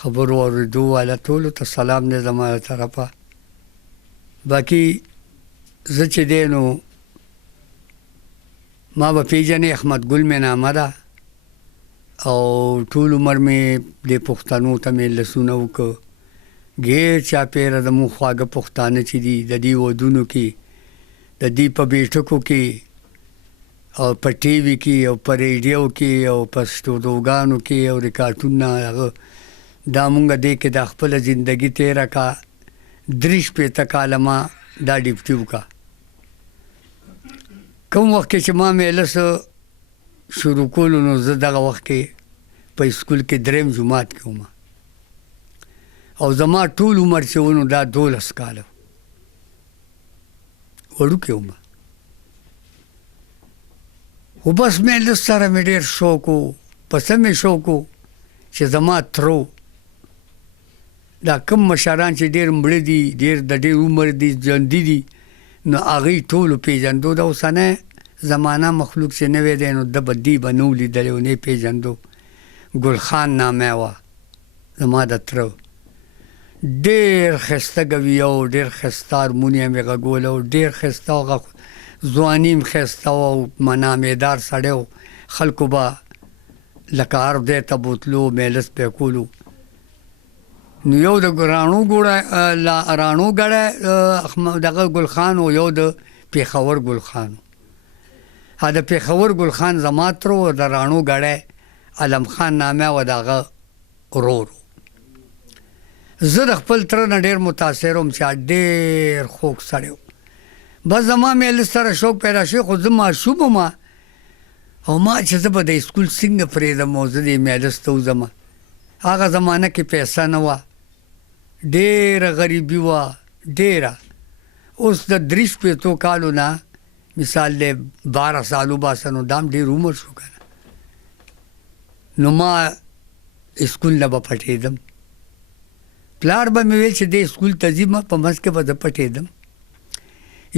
خبرو اورېدو والا ټولو ته سلام دی زما له طرفه. باقي زه چې دی نو ما به پیژنې احمد ګل مې نامه ده او ټول عمر مې د پښتنو ته مې لسونه وکړه. غیر چاپېره زموږ خواږه پښتانه چې دي د دې ودونو کې د دې په بیټکو کې او په ټي وي کې او په ریډیو کې او په سټودیوګانو کې او ریکارډونه هغه دا مونږ دې کې د خپله زندګي تېره کا 30 کاله ما دا ډیپټي وکړه. کوم وخت کې چې ما میله څه شروع کولو نو زه دغه وخت کې په اسکول کې 3 جماعت کې وم او زما ټول عمر چې ونو دا 12 کاله وړوکی وم. خو بس میله سره مې ډېر شوق و، پسه مې شوق و چې زما ترو دا کوم مشران چې ډېر مړه دي، ډېر د ډېر عمر دي، ژوندي دي، نو هغوی ټولو پېژندو. د اوسنی زمانه مخلوق چې نوی دی نو ده به دې به نه و لیدلی او نه یې پېژندو. ګل خان نامه وه زما د تره، ډېر ښایسته ګویه و، ډېر ښایسته هارمونیم یې غږوله او ډېر ښایسته هغه ځواني هم ښایسته وه او نامېدار سړی و. خلکو به لکه هر ځای ته بوتلو، میلس به یې کولو. نو یو د راڼو ګړی دغه ګل خان و، یو د پېښور ګل خان و. د پېښور ګل خان زما تره و، د راڼو ګړی علم خان نامه و د هغه ورور و. زه د خپل تره نه ډېر متاثر وم چې ډېر خوږ سړی و. بس زما میله سره شوق پیدا شوی، خو زه ماشوم وم او ما چې زه به د اسکول څنګه پرېږدم او زه دې میلس ته وځم. هغه زمانه کې پیسه نه وه، ډېره غریبي وه، ډېره. اوس د 30 کالو نه مثال دی 12 سال وباسه نو دا هم ډېر عمر شو که نه. نو ما اسکول نه به پټېدم. پلار به مې ویل چې دې اسکول ته ځي، په منځ کې به زه پټېدم.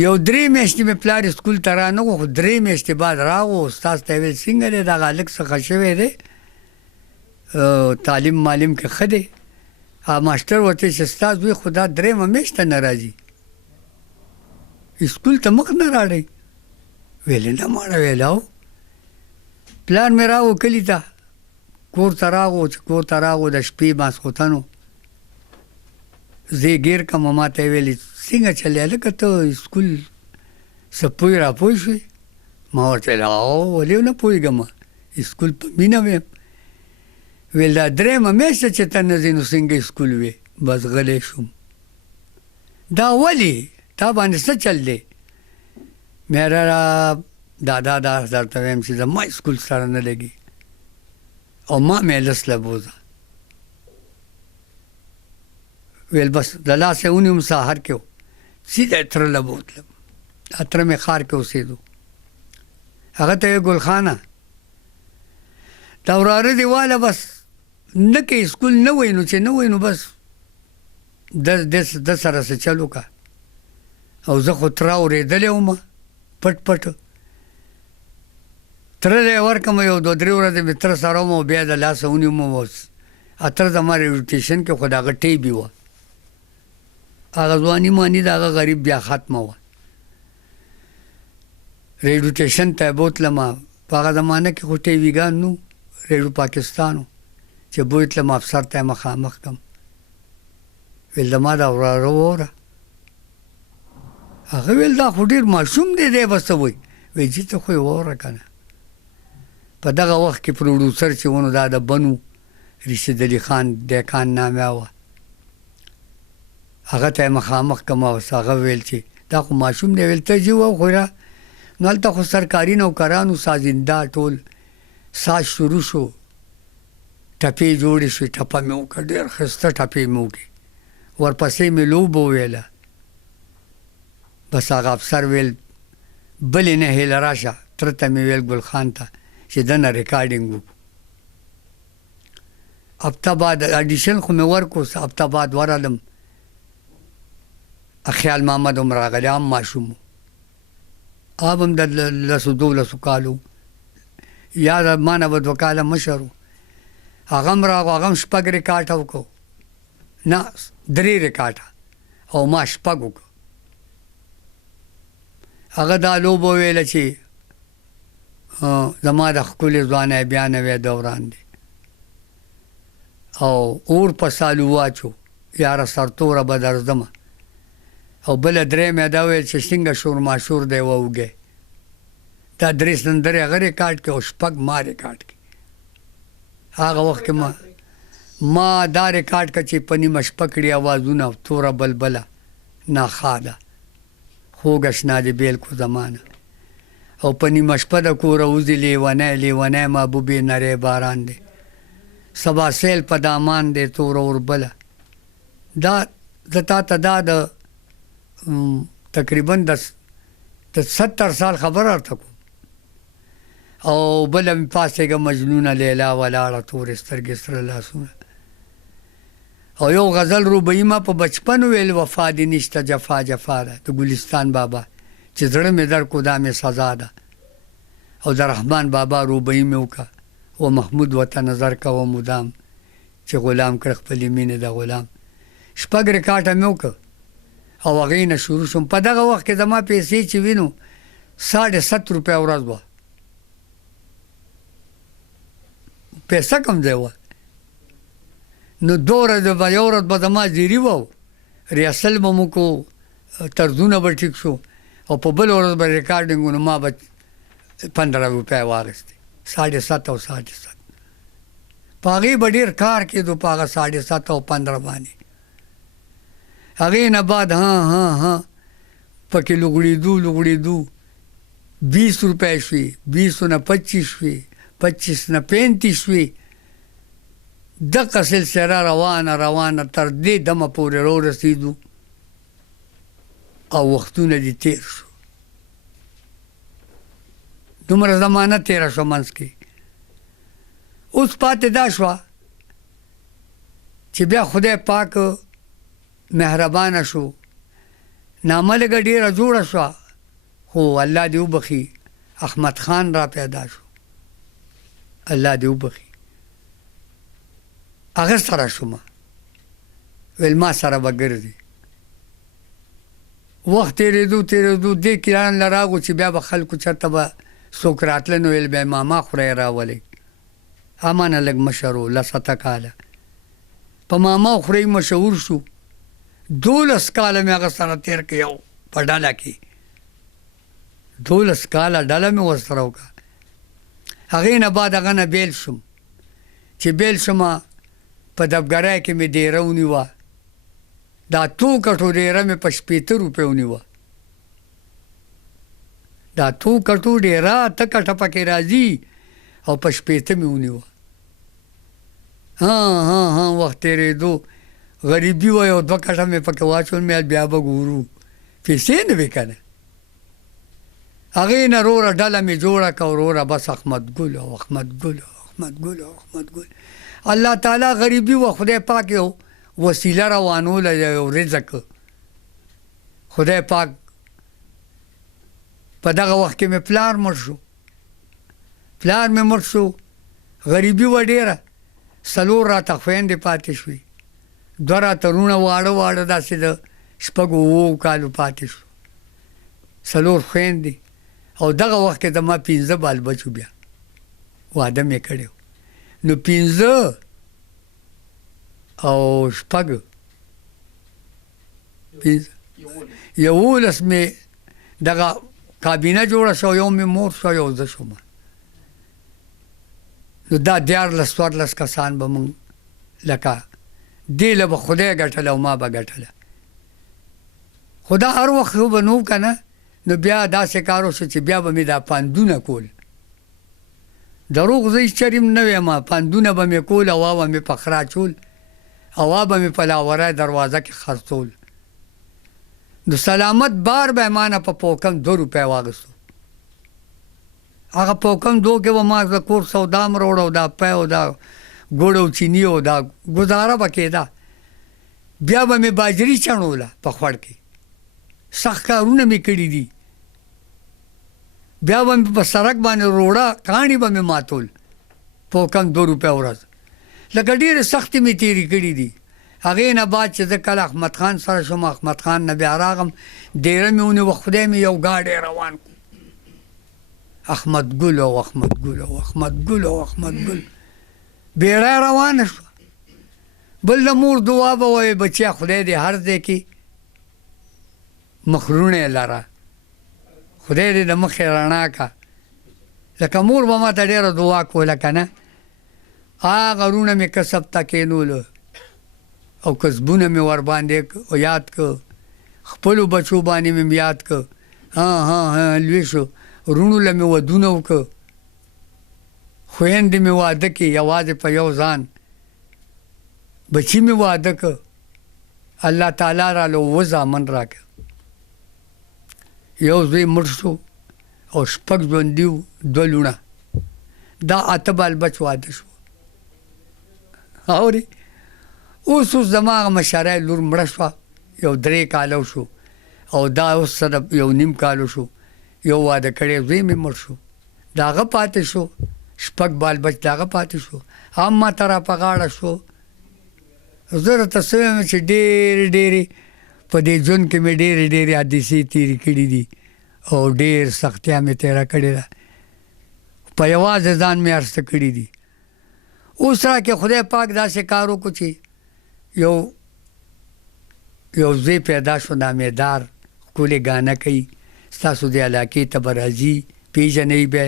یو 3 میاشتې مې پلار اسکول ته رانغو، خو 3 میاشتې بعد راغو. استاذ ته یې ویل څنګه دی دغه هلک څه ښه شوی دی، تعلیم معلم کې ښه دی. ماسټر ورته چې استاذ وی خو دا 3 میاشته نه راځي، اسکول ته مخ نه راړئ. ویلې نه ماړه ویل او پلار مې راغو کلي ته، کور ته راغو. چې کور ته راغو د شپې ماسخوتن و، زه یې ګیر کړم. ما ته یې ویلې څنګه چلې هلکه ته اسکول څه پوه را پوه شوې؟ ما ورته ویل او ولې نه پوهېږم، اسکول په مینه ویم. ویل دا 3 میاشته چې ته نه ځې نو څنګه اسکول وې؟ بس غلی شوم. دا ولې تا باندې څه چل دی؟ میره دادا دا درته ویم چې زما اسکول سره نه لګي او ما میلس له بوځه. ویل بس د لاسه ونیوم سهار کې و، سیده تره له بوتلم. تره مې ښار کې اوسېدو. هغه ته یې ګل خانه دا وراره دې واله بس نه کې اسکول نه وای نو چې نه وای نو بس د سره څه چل وکړه. او زه خو تره اورېدلی وم پټ پټ. تره له یې ورکړم، یو 2-3 ورځې مې تره سره وم او بیا د لاسه ونیوم. اوس تره زما ریډیوټیشن کې خو د هغه ټیبي وه، هغه ځواني ماني د هغه غریب بیا ختمه وه. ریډیوټیشن ته یې بوتلم. په هغه زمانه کې خو ټیویګان نو، ریډیو پاکستان و، چې بوتلم افسر ته یې مخامخ کړم. ویل زما دا وراره واوره. هغه ویل دا خو ډېر ماشوم دی، دی به څه وایي؟ وایي چې ته خو یې واوره که نه. په دغه وخت کې پروډوسر چې ونو دا د بنو رشید علي خان ډیکان نامه وه، هغه ته یې مخامخ کړم. اوس هغه ویل چې دا خو ماشوم دی. ویل ته ځي وخوره. نو هلته خو سرکاري نوکرانو سازنده ټول ساز شروع شو، ټپې جوړې شوې. ټپه مې وکړه، ډېر ښایسته ټپې مې وکړې. ورپسې مې لوبه وویله. بس هغه افسر ویل بلې نه هیله راشه. تره ته مې ویل ګل خان ته چې دنه ریکارډینګ وکړو. هفته بعد اډیشن خو مې ورکړو، هفته بعد ورغلم. خیال محمد هم راغلی، هم ماشوم و، هغه هم د 10-12 کالو، یا د ما نه به 2 کاله مشر و. هغه هم راغو، هغه هم 6 ریکارډه وکړو، نه 3 ریکارډه او ما 6 وکړو. هغه دا لوبه ویله چې زما د ښکلې ځوانۍ بیا نوی دوران دی او اور په سالو واچو یاره سرتوره به درځمه، او بله درېیمه دا ویل چې څنګه شور ماشور دی ووږی. دا 3 سندرې هغه ریکارډ کړي او 6 ما ریکارډ کړي. هغه وخت کې ما دا ریکارډ کړه چې په نیمه شپه کړي اوازونه توره بلبله ناخاده خوږ اشنا د بیلکو زمانه، او په نیمه شپه د کوره وځي لیونی لیونی محبوبې نری باران دی، سبا سیل په دامان دی توره اوربله. دا زه تا ته دا د تقریبا د 70 سال خبر ورته کوم. او بله مې پاسېږه مجنونه لیلا ولاړه تورې سترګې سره لاسونه. او یو غزل روبایي ما په بچپن ویل وفا دې نشته جفا جفا ده د ګلستان بابا، چې زړه مې در کو دا مې سزا ده. او د رحمان بابا روبایي مې وکړه و محمود ورته نظر کوه مدام، چې غلام کړه خپلې مینې د غلام. 6 ریکارډه مې وکړه او هغې نه شروع شوم. په دغه وخت کې زما پیسې چې وینو 7.5 روپۍ ورځ وه، پیسه کم ځای وه. نو 2 ورځې به یو ورځ به زما زیري وه، ریاسل به مو کو، طرزونه به ټیک شو، او په بل ورځ به ریکارډینګونو ما به 15 روپۍ واخېستې، 7.5 او 7.5. په هغې به ډېر کار کېدو په هغه 7.5 او 15 باندې. هغې نه بعد پکې لوغړېدو 20 روپۍ شوې، 20 نه 25 شوې، 25 نه 35 شوې. دغه سلسله روانه تر دې دمه پورې رسېدو او وختونه دې تېر شو. دومره زمانه تېره شوه منځ کې. اوس پاتې دا شوه چې بیا خدای پاک مهربانه شو، نامه لږه ډېره جوړه شوه، خو الله دې وبخي احمد خان را پیدا شو، الله دې وبخي. هغه سره شوم، ویل ما سره به ګرځي. وخت تېرېدو دې کران له راغو چې بیا به خلکو چېرته به څوک راتله، نو ویل بیا ماما خورئ راولئ. امانه لږ مشر و 10 کاله په ماما خورئ مشهور شو. 12 کاله مې هغه سره تېر کړ، یو په ډله کې 12 کاله ډله مې ورسره وکړه. هغې نه بعد هغه نه بیل شوم. چې بیل شومه په دبګرۍ کې مې ډېره ونیوه، دا 2 کټو ډېره مې په 80 روپۍ ونیوه. دا 2 کټو ډېره 8 کټه پکې راځي او په 80 مې ونیوه. وخت تېرېدو غریبي وه، یو 2 کټه مې پکې واچول، مې بیا به ګورو، پیسې نه وې که نه. هغې نه روره ډله مې جوړه کړه، وروره بس احمد ګل او احمد ګل او احمد ګل او احمد ګل. الله تعالی غریبي و، خدای پاک یو وسیله روانوله، یو رزق. خدای پاک په دغه وخت کې مې پلار مړ شو، غریبي و ډېره. 4 راته خویندې پاتې شوې، 2 راته رونه واړه داسې د 6-7 کالو پاتې شو، 4 خویندې. او دغه وخت کې زما 15 بال بچو بیا واده مې کړی و. نو 15 او 6 11 مې دغه کابینه جوړه شو، یو مې مور شو، یو زه شوم. نو دا 14 کسان به مونږ لکه دې له به خدای ګټله او ما به ګټله. خو دا هر وخت به نو که نه، نو بیا داسې کار وشو چې بیا به مې دا پاندونه کول. دروغ زه هېڅ چریم نه ویم، پاندونه به مې کول، هوا به مې په خره اچول، هوا به مې په لاورای دروازه کې خرڅول. نو سلامت بار به ما نه په پوکم 2 روپۍ واخېستو. هغه پوکم 2 کې به ما د کور سودا م راوړه، او دا پی او دا ګوړ او چیني او دا ګزاره به کېده. بیا به مې باجري چڼوله په خوړ کې، سخت کارونه مې کړي دي. بیا به مې په سړک باندې روړه کاڼي به مې ماتول، پوکم 2 روپۍ ورځ. لکه ډېرې سختې مې تېرې کړي دي. هغې نه بعد چې زه کله احمد خان سره شوم، احمد خان نه بیا راغم، ډېره مې ونیوه، خدای مې یو ګاډی روان کړو، احمد ګل او احمد ګل او احمد ګل او احمد ګل، بیړۍ روانه شوه. بل د مور دعا به وایي بچیا خدای دې هر ځای کې مخرونه لره، خدای دې د مخې رڼا کا. لکه مور به ما ته ډېره دعا کوله که نه. هغه غرونه مې کسب ته کېنولو او کسبونه مې ورباندې یاد که، خپلو بچو باندې مې یاد که، لوی شو، وروڼو له مې ودونه وکړه، خویندې مې واده کړې یوازې په یو ځان، بچي مې واده که، الله تعالی راله 7 زامن راکړه. یو زوی مړ شو او 6 ژوندي وو، 2 لوڼه، دا 8 بال بچ واده شو. اورې اوس زما هغه مشره لور مړه شوه، یو 3 کاله شو، او دا اوس سره 1.5 کاله شو، یو واده کړی زوی مې مړ شو، د هغه پاتې شو، 6 بال بچ د هغه پاتې شو، هم ما ته را په غاړه شو. زه راته څه وایم چې ډېرې په دې ژوند کې مې ډېرې حادثې تېرې کړي دي او ډېر سختیا مې تېره کړې ده، په یوازې ځان مې هر څه کړي دي. اوس راکې خدای پاک داسې کار وکړو چې یو زوی پیدا شو، نامېدار، ښکلې ګانه کوي، ستاسو د علاقې ته به راځي، پېژنئ به،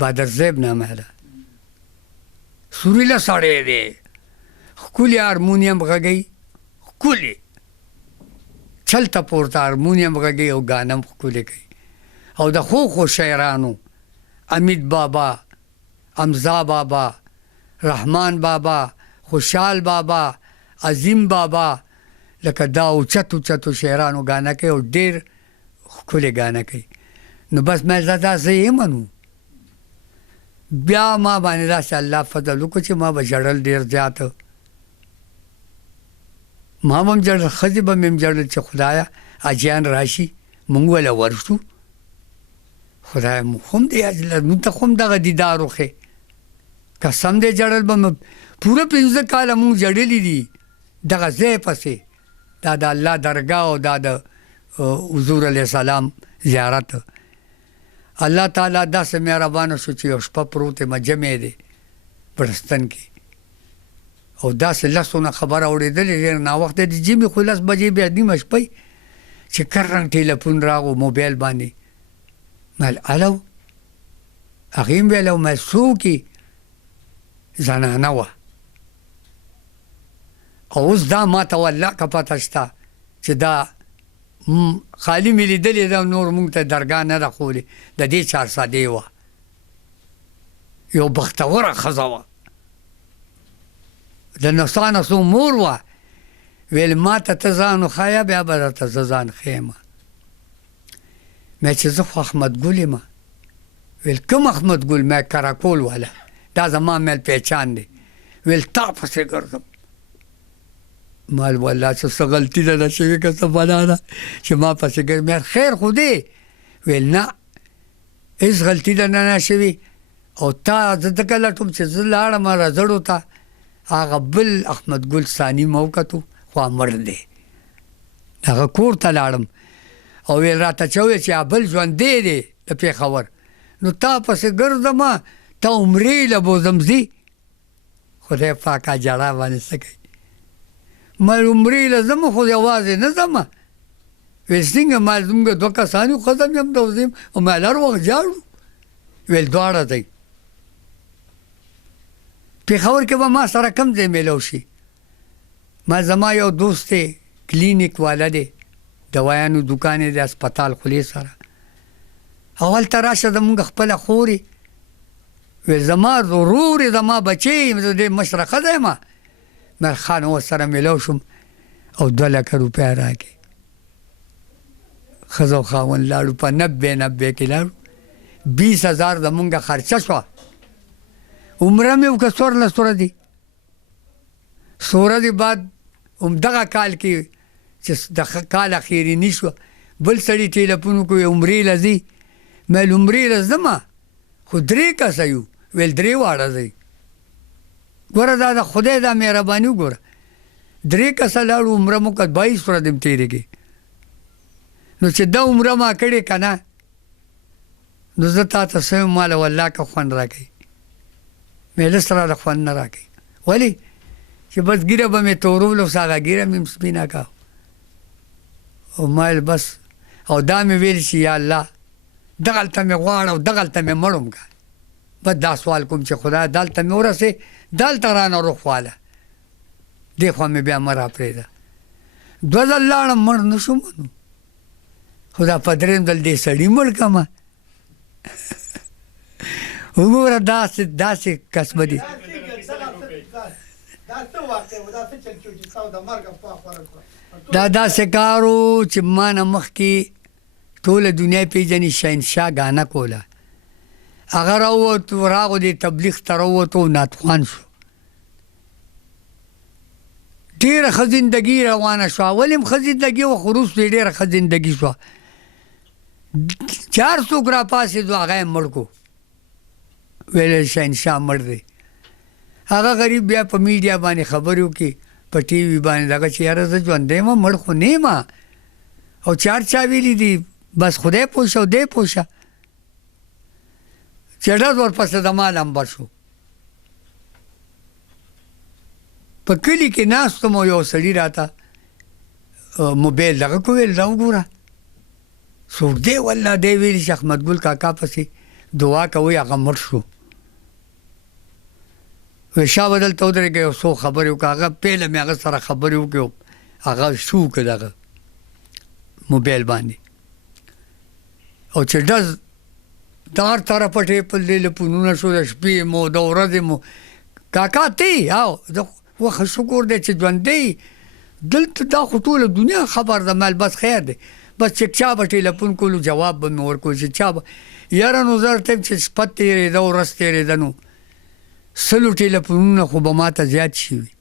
بادرزیب نامه ده، سوریله سړی دی، ښکلې هارمونیم غږوي، ښکلې چلته پورته هارمونیم غږوي او ګانه هم ښکلې کوي. او د ښو شاعرانو امید بابا، امزا بابا، رحمان بابا، خوشحال بابا، عظیم بابا، لکه دا اوچتو شاعرانو ګانه کوي او ډېر ښکلې ګانه کوي. نو بس مې زه داسې یمه نو بیا ما باندې داسې الله فضل وکړو چې ما به ژړل ډېر زیاته، ما به هم ژړل، ښځې به مې هم ژړل چې خدایه حاجیان راشي مونږ وله ورشو، خدایه مونږ هم دې مونږ ته خو هم دغه دیدار وښې، قسم دې ژړل به مې پوره 15 کاله مونږ ژړلي دي دغه ځای پسې، دا د الله درګاه او دا د حضور علیه السلام زیارت. الله تعالی داسې مهربانه شو چې یو شپه پروت یم، جمع دی پړستن کې، او داسې لسونه خبره اورېدلې ډېر ناوخته د جمعې خو 10 بجې بیا نیمه شپه چې کرنګ ټیلیفون راغو موبایل باندې، مال الو، هغې م ویل او مال څوک یې؟ زنانه وه. او اوس دا ما ته والله که پته شته چې دا خالي مې لیدلې ده، نور مونږ ته درګاه نه ده ښولې، د دې چارسدې وه، یو بختوره ښځه وه، د نسانه څو مور وه. ویل ما ته ته ځان وښایه بیا به درته زه ځان ښیمه. مې چې زه خو احمد ګل یم. ویل کوم احمد ګل؟ مې کراکول والا، دا زما میل پہچان دی. ویل تا پسې ګرځم. مال والله چې څه غلطي ده نه شوې که څه بلا ده چې ما پسې ګرځم. خیر خو دی؟ ویل نه هېڅ غلطي ده نه شوې، او تا زه ځکه لټوم چې زه لاړم رزړو ته، هغه بل احمد ګل ثاني مو وکتو، خو مړ دی، هغه کور ته لاړم او ویل راته چې وویل چې بل ژوندی دی د پېښور، نو تا پسې ګرځم ته عمرې له بوزم ځي. خدای پاک جړا باندې څه کوي؟ مال عمرې له ځم خو یوازې نه ځم. ویل څنګه؟ مال زموږ 2 کسان یو، ښځه مې هم د وځم او مال هر وخت جاړو. ویل دواړه ځئ. پېښور کې به ما سره کم ځای میلاو شي؟ ما زما یو دوست دی کلینیک والا دی، دوایانو دوکان یې د هسپتال خولې سره، اول ته راشه زمونږ خپله خورې. ویل زما ضرور زما بچی یم، زه ډېر مشره ښځه یم. مر خان ورسره میلاو شوم او 2 لکه روپۍ راکړې. ښځه او خاوند لاړو، په 90 کې لاړو، 20,000 زمونږ خرچه شوه. عمره مې وکړه 14 ورځې. 100 ورځې بعد همدغه کال کې چې د کال اخریني شوه، بل سړي ټیلیفون وکړو عمرې له ځي. مې عمرې له ځمه خو 3 کسه یو. ویل 3 واړه ځئ. ګوره دا د خدای دا مهرباني وګوره 3 کسه لاړو عمره مو کړ 22 ورځې مې تېرې کړې نو چې دا عمره ما کړې که نه نو زه تا ته څه ماله والله که خوند را کوي میله سره د خوند نه را کوي ولې چې بس ګیره به مې تورول اوس هغه ګیره مې سپینه کا او مایل بس او دا مې ویل چې یا الله دغلته مې غواړه او دغلته مې مړم که بس دا سوال کوم چې خدای دلته مې ورسې دلته رانه روح واله دې خوا مې بیا مه را پرېږده 2 ځل لاړم مړ نه شوم نو خو دا په 3م ځل دې سړي مړ کړمه وګوره داسې کسبه دي دا داسې کار و چې ما نه مخکې ټوله دنیا پېژني شهنشاه ګانه کوله هغه راووتو راغو دې تبلیغ ته راووتو ناتخوان شو ډېره ښه زندګي روانه شوه ولې هم ښه زندګي وه خو وروسته یې ډېره ښه زندګي شوه 4 څوک را پاسېدو هغه یې مړ کړو ویل شهنشاه مړ دی هغه غریب بیا په میډیا باندې خبرې وکړي په ټي وي باندې دغه چې یاره زه ژوندی یم مړ خو نه یم او چا ویلي دي بس خدای پوه شه او دی پوه شه چې ډز ورپسې زما لمبه شو په کلي کې ناست وم او یو سړي راته موبایل دغه کو ویل دا وګوره څوک دی والله دی ویلي چې احمد ګل کاکا پسې دعا کوئ هغه مړ شو وی شا به دلته ودرېږه یو څو خبرې وکړه هغه پهله مې هغه سره خبرې وکړې هغه شو که دغه موبایل باندې او چې ډز د هر طرفه ټېپل دی لپونونه شو د شپې مو د ورځې مو کاکا ته او وخه شکر دی چې ژوندی دلته دا خو ټوله دنیا خبر ده مال بس خیر دی بس چې چا به ټېلیفون کولو جواب به مې ورکول چې چا به یاره نو زه ورته یم چې شپه تېرېده ورځ تېرېده نو 100 ټېلیفونونه خو به ما ته زیات شوي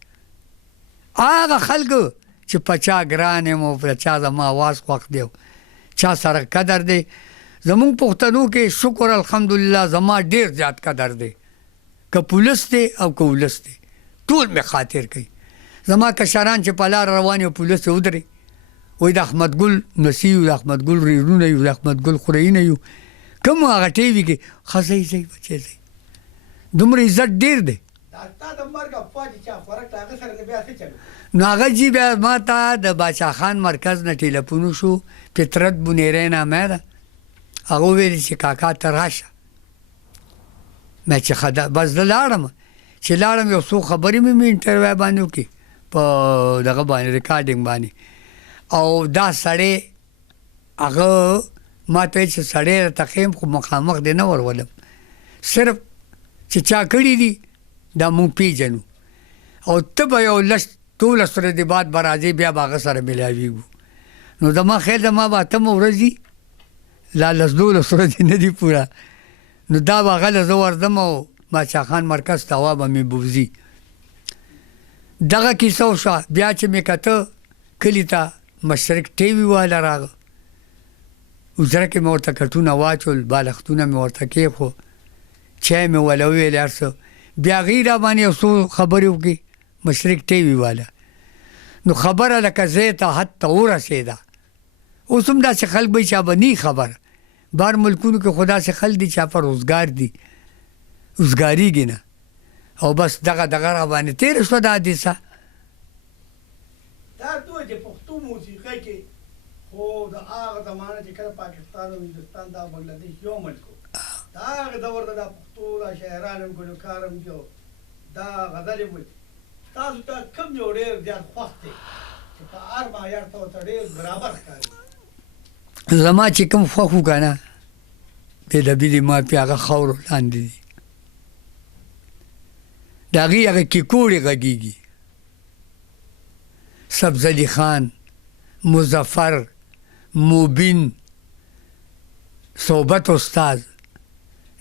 هغه خلکو چې په چا ګران یم او په چا زما اواز خوښ دی او چا سره قدر دی زمونږ پښتنو کې شکر الحمدلله زما ډېر زیات قدر دی که پولیس دی او که ولس دی ټول مې خاطر کوي زما کشران چې په لاره روان یو پولیس یې ودرې وایي د احمد ګل نسي یو د احمد ګل ریرونه یو د احمد ګل خورینه یو کوم هغه ټي وي کې ښه ځئ ځئ بچی ځئ دومره عزت ډېر دی نو هغه جي بیا ما ته د باچا خان مرکز نه ټېلیفون وشو فطرت بنیری نامه ده هغه وویل چې کاکا ته راشه ما چې ښه ده بس زه لاړم چې لاړم یو څو خبرې مې انټرویو باندې وکړې په دغه باندې ریکارډینګ باندې او دا سړی هغه ما ته ویل چې سړی راته ښیم خو مخامخ دې نه ورولم صرف چې چا کړي دي دا مونږ پېژنو او ته به یو 12 ورځې بعد به راځې بیا به هغه سره ملاویږو نو زما خیال زما به 8مه ورځ وي لا 12 ورځې نه دي پوره نو دا به هغه له زه ورځم او باچا خان مرکز ته هوا به مې بوځي دغه کیسه وشوه بیا چې مې کته کلي ته مشرق ټي وي والا راغه وزره کې مې ورته کټونه واچول بالښتونه مې ورته کېښو چای مې وله وویل هر څه بیا هغې را باندې یو څو خبرې وکړې مشرق ټي وي والا نو خبره لکه ځای ته حد ته ورسېده اوس هم داسې خلک به چا به نی خبر بهر ملکونو کې خو داسې خلک دي چا په روزګار دي روزګارېږي نه او بس دغه را باندې تېره شوه دا حادثه دا دوی چې پښتو موسیقۍ کې خو د هغه زمانه چې کله پاکستان او هندوستان دا بنګلادیش یو ملک و دا هغه دور د پښتو دا شاعران هم ګلوکار هم جو دا غزلې وایي تاسو ته کوم یو ډېر زیات خوښ دی چې په هر معیار ته ورته ډېر برابر ښکاري زما چې کوم خوښ و که نه بېدبي دي ما پې هغه خاورو لاندې دي د هغې هغه کیکوړې غږېږي سبزعلي خان مظفر موبین صحبت استاذ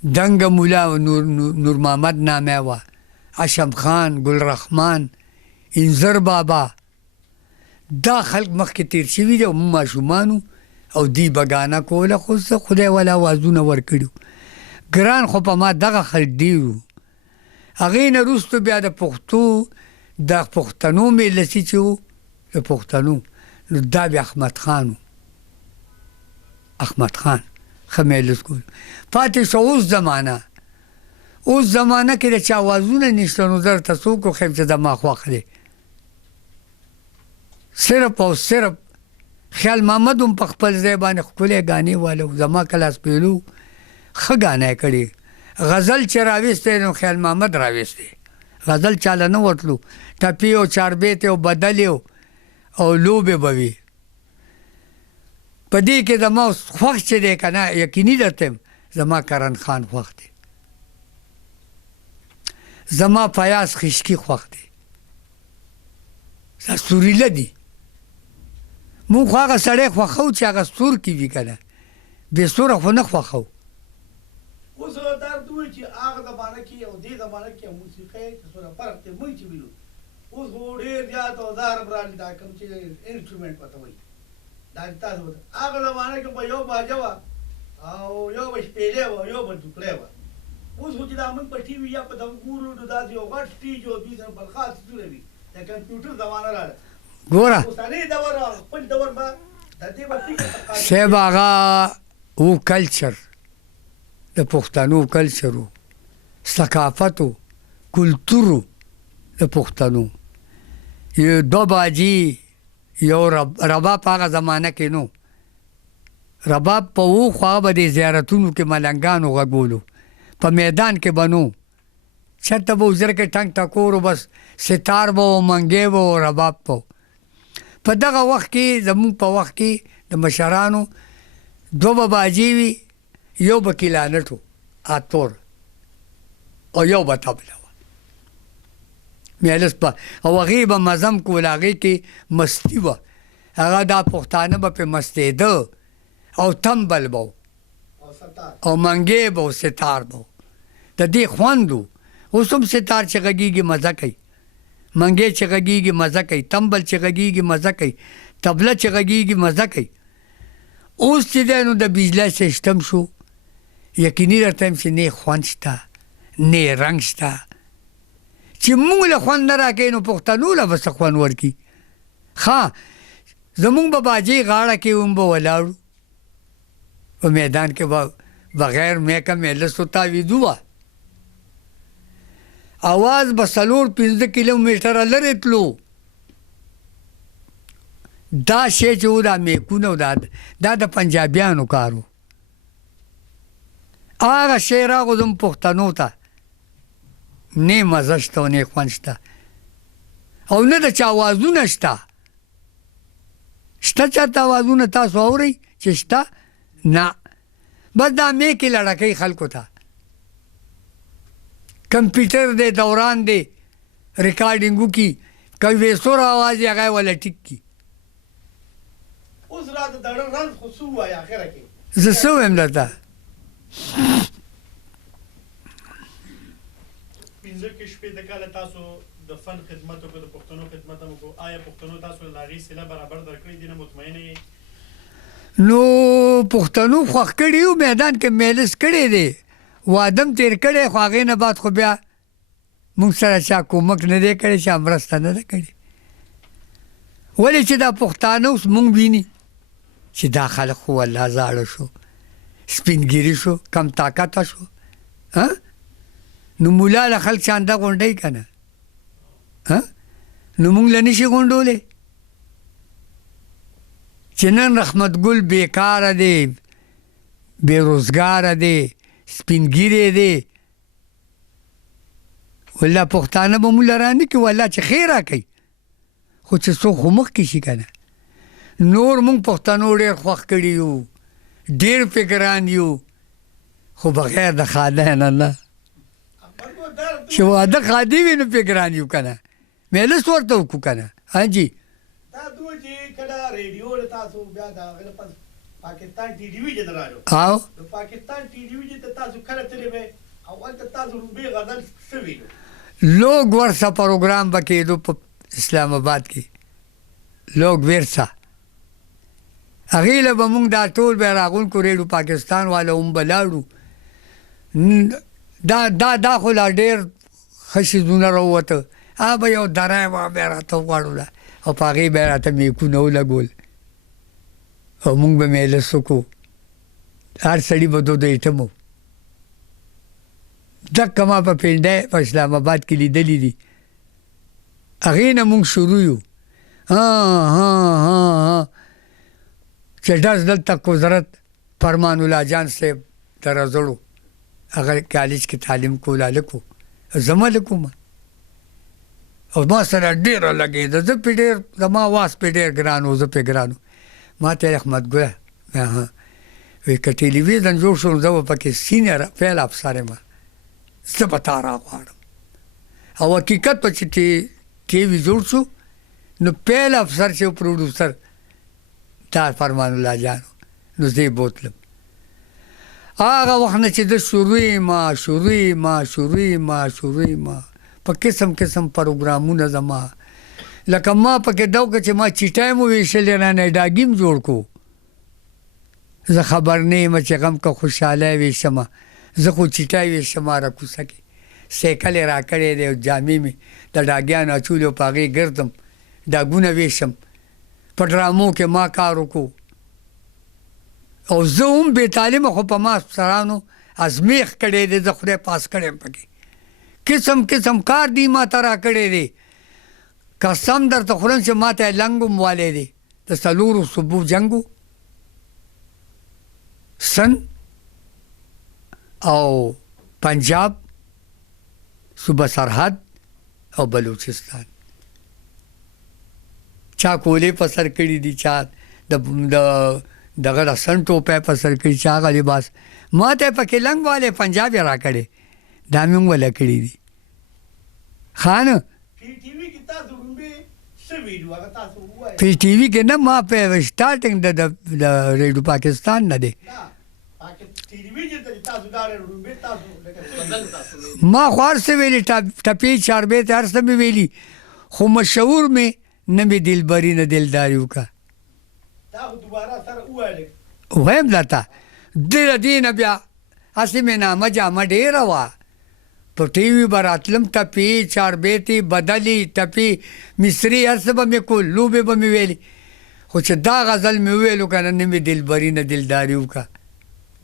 دنګ مولا نور محمد نامه وه اشم خان ګل رحمان انځر بابا دا خلک مخکې تېر شوي دي او موږ ماشومانو او دی بګانه کوله خو خدای والا اوازونه ورکړي ګران خو په ما دغه خلک ډېر وو هغې نه وروسته بیا د پښتو د پښتنو مجلسي چې و د پښتنو نو دا بیا احمد خان و احمد خان ښه مجلس کول پاتې شو اوس زمانه کې د چا اوازونه نشته نو درته څوک وښیم چې زما خوښ دی صرف او صرف خیال محمد هم په خپل ځای باندې ښکلی ګانې والو زما کلاس پیلو ښه ګانه یې کړې غزل چې راویستی نو خیال محمد راویستی غزل چاله نه ورتلو ټپي او چاربیت او بدلې او لوبې به وي په دې کې زما خوښ چې دی که نه یقیني درته یم زما کرن خان خوښ دی زما فیاض خشکي خوښ دی دا سوریله دي مونږ خو هغه سړی خوښو چې هغه سور کې وي که نه بې سوره خو نه خوښو اوس دا دوی چې هغه زمانه کې او دې زمانه کې موسیقۍ څه سره فرق دی موږ چې وینو اوس خو ډېر زیات اوزار برالي دا کوم چې انسټرومنټ ورته وایي دا تاسو هغه زمانه کې به یو باجه وه او یو به شپېلې وه یو به ټوکړی وه اوس خو چې دا موږ په ټي وي یا په دغه ګورو نو داسې یو غټ سټیج او دوی سره بل خاص څیزونه وي د کمپیوټر زمانه راغله ګوره اوسنی دور خپل دور به د دې به فکر صاحب هغه و کلچر د پښتنو کلچر و ثقافت و کلتور و د پښتنو یو دو باجي یو رباب په هغه زمانه کې نو رباب په و خوا به د زیارتونو کې ملنګانو غږولو په میدان کې به نو چېرته به وزر کې ټنګ ټکور و بس ستار به و منګې به و رباب به په دغه وخت کې زمونږ په وخت کې د مشرانو دو به باجي وي یو به کلانټ و اتور او یو به طبله وه میلس به او هغې به مزم کول هغې کې مستي وه هغه دا پښتانه به پرې مستېده او تمبل به او منګې به و ستار به د دې خوند و اوس هم ستار چې غږېږي مزه کوي منګې چې غږېږي مزه کوي تمبل چې غږېږي مزه کوي طبله چې غږېږي مزه کوي اوس چې دی نو د بجلی سیسټم شو یقیني درته یم چې نه خوند شته نه رنګ شته چې موږ له خوند نه راکوي نو پښتنو له به څه خوند ورکړي ښه زمونږ به باجې غاړه کې هم به ولاړو په میدان کې به بغیر میکه مجلسو تاویدو وه اواز به 4-5 کیلومیټره لرې تلو دا شی چې و دا میکونه و دا د پنجابیانو کار و هغه شی راغو زموږ پښتنو ته نه مزه شته او نه خوند شته او نه د چا اوازونه شته شته چاته اوازونه تاسو اورئ چې شته نه بس دا میکې لړکۍ خلکو ته کمپیوټر دی دوران دی ریکارډینګ وکړي که ویسور آواز یې هغه یې وله ټیک کړي اوس راته د رنځ خو څه ووایي اخره کې زه څه ویم درته 15 شپېته کاله تاسو د فن خدمت وکړو د پښتنو خدمت هم وکړو آیا پښتنو تاسو له هغې صله برابر درکړې دي نه مطمئنه یې نو پښتنو خوښ کړي یو میدان کې مجلس کړی دی وادم تیر کړی خو هغې نه بعد خو بیا موږ سره چا کومک نه دی کړی چا مرسته نه ده کړې ولې چې دا پښتانه اوس موږ ویني چې دا خلک خو والله زاړه شو سپینګیري شو کم طاقته شو نو مولا له خلک چانده غونډوي که نه نو موږ له نشي غونډولی چې نن احمد ګل بیکاره دی بېروزګاره دی سپینګیری دی والله پښتانه به موږ له رانه کړي والله چې خیر راکوي خو چې څوک خو مخکې شي که نه نور موږ پښتنو ډېر خوښ کړي یو ډېر فکران یو خو بغیر د خاده نه نه چې واده خادي وي نو فکران یو که نه مجلس ورته وکړو که نه جی دا دوی چې کله ریډیو له تاسو بیا د هغې لپاره پاکستان ټي ډي وي چې نه راغلو او د پاکستان ټي ډي وي چې تاسو کله تللی وی او هلته تاسو روبې غزل څه ویلو لوگ ورثه پروګرام به کېدو په اسلام آباد کې لوگ ورثه هغې له به مونږ دا ټول بیا راغونکو ریډیو پاکستان والا هم به لاړو دا خو لا ډېر ښه شیزونه راووته به یو دری به بیا راته وغواړوله او په هغې به یې راته میکونه ولګول او مونږ به مجلس وکړو هر سړي به دو ایټم و دقه ما په پنډی په اسلام آباد کې لیدلي دي هغې نه مونږ شروع یو چې ډز دلته قدرت فرمان الله جان صاحب د رزړو هغه کالج کې تعلیم کول هلک و زه ملک وم او ما سره ډېره لګېده زه پې ډېر زما واس پې ډېر ګران و زه پې ګران و ما ته احمد ګله وی که ټلویزیون جوړ شو زه به پکې سینیر فیل افسر یم زه به تا راغواړم او حقیقت په چې ټي وي جوړ شو نو فیل افسر چې پروډوسر دا فرمان الله جان نو زه یې بوتلم هغه وخت نه چې زه شروع ما په قسم قسم پروګرامونه زما لکه ما پکې دا وکړه چې ما چیټای مو ویشلې رانه ډاګیم جوړ کو زه خبر نه یم چې غم که خوشحالی ویشمه زه خو چیټای ویشم را کوڅه کې سیکل یې راکړی دی او جامې مې د ډاګیانو اچولې او په هغې ګرځم ډاګونه ویشم په ډرامو کې ما کار وکړو او زه هم بې تعلیمه خو په ما افسرانو ازمیخ کړی دی زه خدای پاس کړی یم پکې قسم قسم کار دی ما ته را کړی دی قسم درته خورم چې ما ته یې لنګ هم والی دی د څلورو صوبو جنګ و سند او پنجاب صوبه سرحد او بلوچستان چا کولې په سر کړي دي چا دغه د سن ټوپی په سر کړي چا هغه لباس ما ته یې پکې لنګ والی پنجاب یې را کړی دا مې هم وله کړي دي خانه پی ټي وي کې نه ما په سټارټنګ د ریډیو پاکستان نه دی ما خو هر څه ویلي ټپې چاربې ته هر څه مې ویلي خو مشهور مې نه مې دلبري نه دلداري وکړه ویم درته دې نه بیا هسې مې نامه جامه ډېره وه په ټي وي به راتلم ټپې چاربېتې بدلې ټپې مصري هر څه به مې کول لوبې به مې ویلې خو چې دا غزل مې وویلو که نه نه مې دلبري نه دلداري وکړه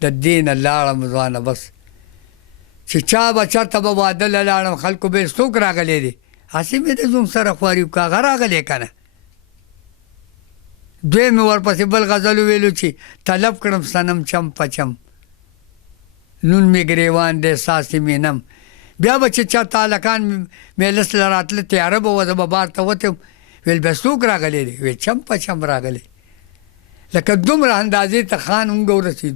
د دې نه لاړم ځوانه بس چې چا به چېرته به واده له لاړم خلکو به څوک راغلی دی هسې مې د زوم سره خواري وکړه هغه راغلی که نه دوی مې ورپسې بل غزل وویلو چې طلب کړم صنم چم پچم نون مې ګریوان دی ساسې مې نم بیا به چې چېرته هلکان مېلس له راتله تیاره به وه زه به بار ته وتم ویل بیا څوک راغلی دی ویل چم پچم راغلی لکه دومره اندازې ته خان اونګه ورسېدو